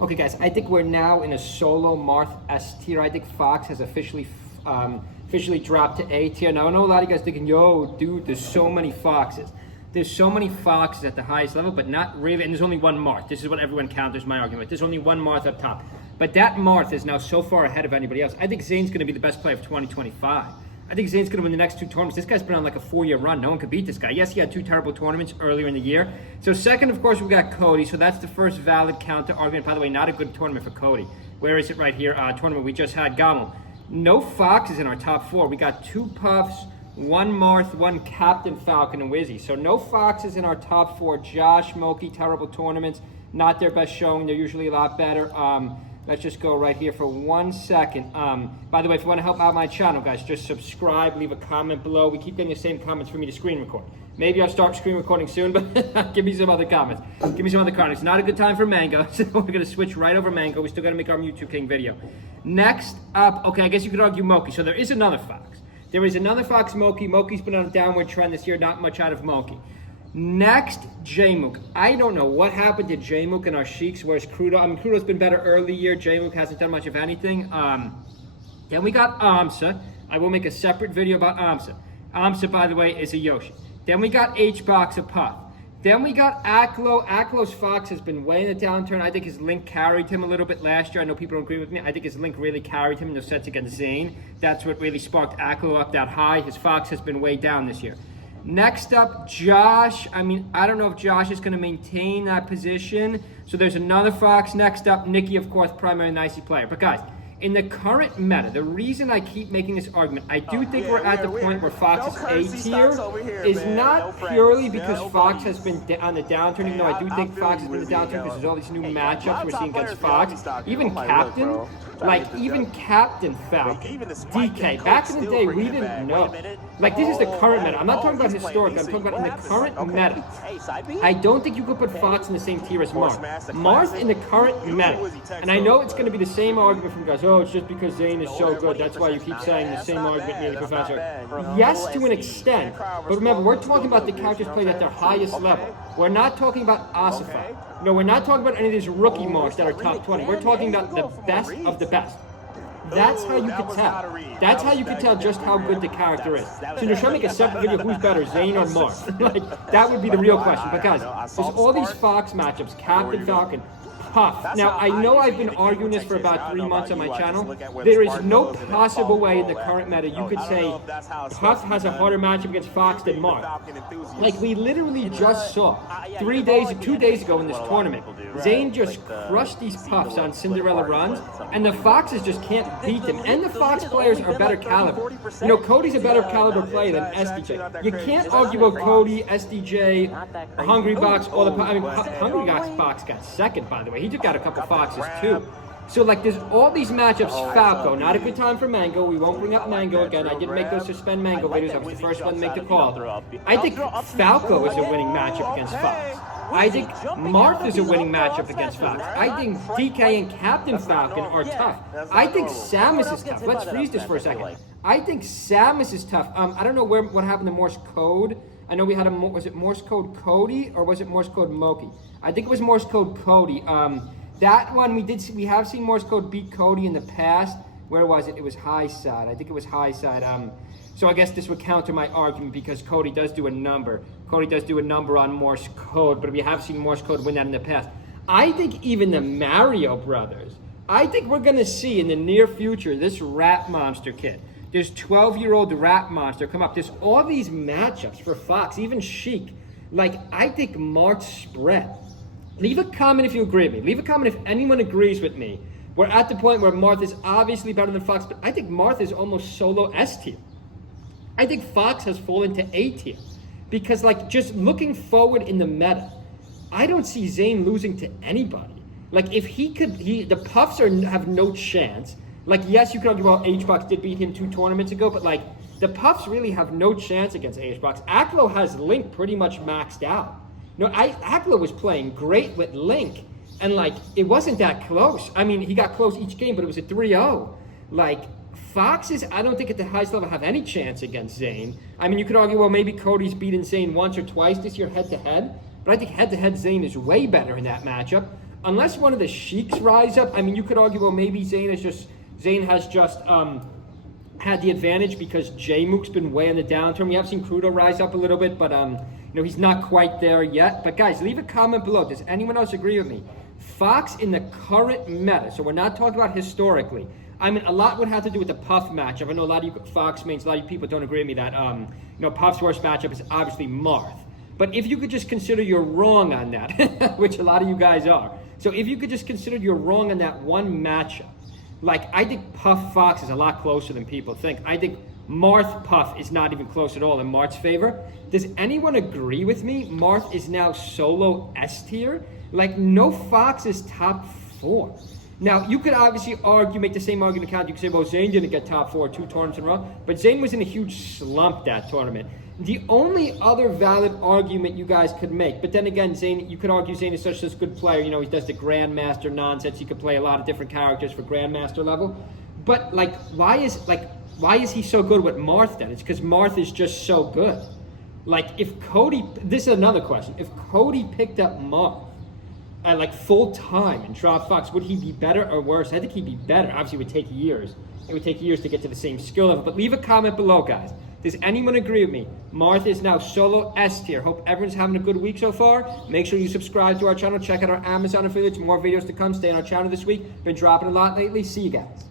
Okay, guys, I think we're now in a solo Marth S tier. I think Fox has officially dropped to A tier. Now, I know a lot of you guys thinking, yo, dude, there's so many Foxes. There's so many Foxes at the highest level, but not really, and there's only one Marth. This is what everyone counters my argument. There's only one Marth up top. But that Marth is now so far ahead of anybody else. I think Zayn's going to be the best player of 2025. I think Zayn's going to win the next two tournaments. This guy's been on like a 4-year run. No one could beat this guy. Yes, he had 2 terrible tournaments earlier in the year. So second, of course, we got Cody. So that's the first valid counter argument. By the way, not a good tournament for Cody. Where is it right here? Tournament we just had, Gammel. No Foxes in our top 4. We got 2 Puffs, 1 Marth, 1 Captain Falcon, and Wizzy. So no Foxes in our top 4. Josh, Moki, terrible tournaments. Not their best showing. They're usually a lot better. Let's just go right here for 1 second. By the way, if you want to help out my channel, guys, just subscribe, leave a comment below. We keep getting the same comments for me to screen record. Maybe I'll start screen recording soon, but give me some other comments. Give me some other comments. Not a good time for Mango, so we're going to switch right over Mango. We still got to make our Mewtwo King video. Next up, okay, I guess you could argue Moki. So there is another Fox. There is another Fox, Moki. Moki's been on a downward trend this year. Not much out of Moki. Next, Jmook. I don't know what happened to Jmook and our Sheiks. Whereas Crudo, I mean, Crudo's been better early year. Jmook hasn't done much of anything. Then we got Amsa. I will make a separate video about Amsa. Amsa, by the way, is a Yoshi. Then we got H-Box, a Puff. Then we got Aklo. Aklo's Fox has been way in a downturn. I think his Link carried him a little bit last year. I know people don't agree with me. I think his Link really carried him in those sets against Zayn. That's what really sparked Aklo up that high. His Fox has been way down this year. Next up, Josh. I mean, I don't know if Josh is going to maintain that position. So there's another Fox. Next up, Nikki, of course, primary nicey player. But guys, in the current meta, the reason I keep making this argument, I do think we're at the point where Fox is A tier, is not purely because Fox has been on the downturn, even though I do think Fox has been on the downturn because there's all these new matchups we're seeing against Fox. Even Captain, even Captain Falcon, DK. Back in the day, we didn't know. Like, this is the current meta. I'm not talking about historic, I'm talking about in the current meta. I don't think you could put Fox in the same tier as Marth. Marth in the current meta. And I know it's going to be the same argument from guys, oh, it's just because Zayn is so good. That's why you keep saying the same argument near the professor. Yes, to an extent. But remember, we're talking about the characters played at their highest level. We're not talking about Asify. No, we're not talking about any of these rookie Marths that are top 20. We're talking about the best of the best. That's how you could tell. That's how you could tell just how good the character is. So you're trying to make a separate video, who's better, Zayn or Marth? Like, that would be the real question. But guys, there's all these Fox matchups, Captain Falcon, Puff. Now, I know I've been arguing this for about 3 months on my channel. There is no possible way in the current meta you could say Puff has a harder matchup against Fox than Marth. Like, we literally just saw 2 days ago in this tournament, Zayn just crushed these Puffs on Cinderella runs, and the Foxes just can't beat them. And the Fox players are better caliber. You know, Cody's a better caliber player than SDJ. You can't argue about Cody, SDJ, Hungry Box, all the... I mean, Hungry Box got second, by the way. He took out a couple Foxes, too. So, like, there's all these matchups. Falco, not a good time for Mango. We won't bring up Mango again. I did make those suspend Mango videos. I was the first one to make the call. I think Falco is a winning matchup against Fox. I think Marth is a winning matchup against Fox. I think DK and Captain Falcon are tough. I think Samus is tough. Let's freeze this for a second. I think Samus is tough. I don't know what happened to Morse Code. I know we had was it Morse Code Cody or was it Morse Code Moki? I think it was Morse Code Cody. That one we have seen Morse Code beat Cody in the past. Where was it? It was high side. I think it was high side. So I guess this would counter my argument because Cody does do a number. Cody does do a number on Morse Code, but we have seen Morse Code win that in the past. I think even the Mario Brothers, I think we're going to see in the near future this Rat Monster kid. This 12-year-old Rat Monster come up. There's all these matchups for Fox, even Sheik. Like, I think Marth's spread. Leave a comment if you agree with me. Leave a comment if anyone agrees with me. We're at the point where Marth is obviously better than Fox, but I think Marth is almost solo S tier. I think Fox has fallen to A tier. Because, like, just looking forward in the meta, I don't see Zayn losing to anybody. Like, if the Puffs have no chance. Like, yes, you could argue about H-Box did beat him 2 tournaments ago, but, like, the Puffs really have no chance against H-Box. Aklo has Link pretty much maxed out. No, Aklo was playing great with Link, and, like, it wasn't that close. I mean, he got close each game, but it was a 3-0. Like, Foxes, I don't think at the highest level have any chance against Zayn. I mean, you could argue, well, maybe Cody's beaten Zayn once or twice this year head-to-head, but I think head-to-head Zayn is way better in that matchup. unless one of the Sheiks rise up, I mean, you could argue, well, maybe Zayn has just had the advantage because J-Mook's been way on the downturn. We have seen Crudo rise up a little bit, but he's not quite there yet. But guys, leave a comment below. Does anyone else agree with me? Fox in the current meta, so we're not talking about historically. I mean, a lot would have to do with the Puff matchup. I know a lot of you Fox mains, a lot of you people don't agree with me that Puff's worst matchup is obviously Marth. But if you could just consider you're wrong on that, which a lot of you guys are. So if you could just consider you're wrong on that one matchup, like I think Puff Fox is a lot closer than people think. I think Marth Puff is not even close at all in Marth's favor. Does anyone agree with me? Marth is now solo S tier. Like no Fox is top 4. Now, you could obviously argue, make the same argument count. You could say, well, Zayn didn't get top 4 2 tournaments in a row, but Zayn was in a huge slump that tournament. The only other valid argument you guys could make, but then again, Zayn, you could argue Zayn is such a good player. He does the Grandmaster nonsense. He could play a lot of different characters for Grandmaster level. But why is he so good with Marth then? It's because Marth is just so good. Like if Cody, this is another question. If Cody picked up Marth at full time and dropped Fox, would he be better or worse? I think he'd be better. Obviously, it would take years. It would take years to get to the same skill level. But leave a comment below, guys. Does anyone agree with me? Marth is now solo S tier. Hope everyone's having a good week so far. Make sure you subscribe to our channel. Check out our Amazon affiliates. More videos to come. Stay on our channel this week. Been dropping a lot lately. See you guys.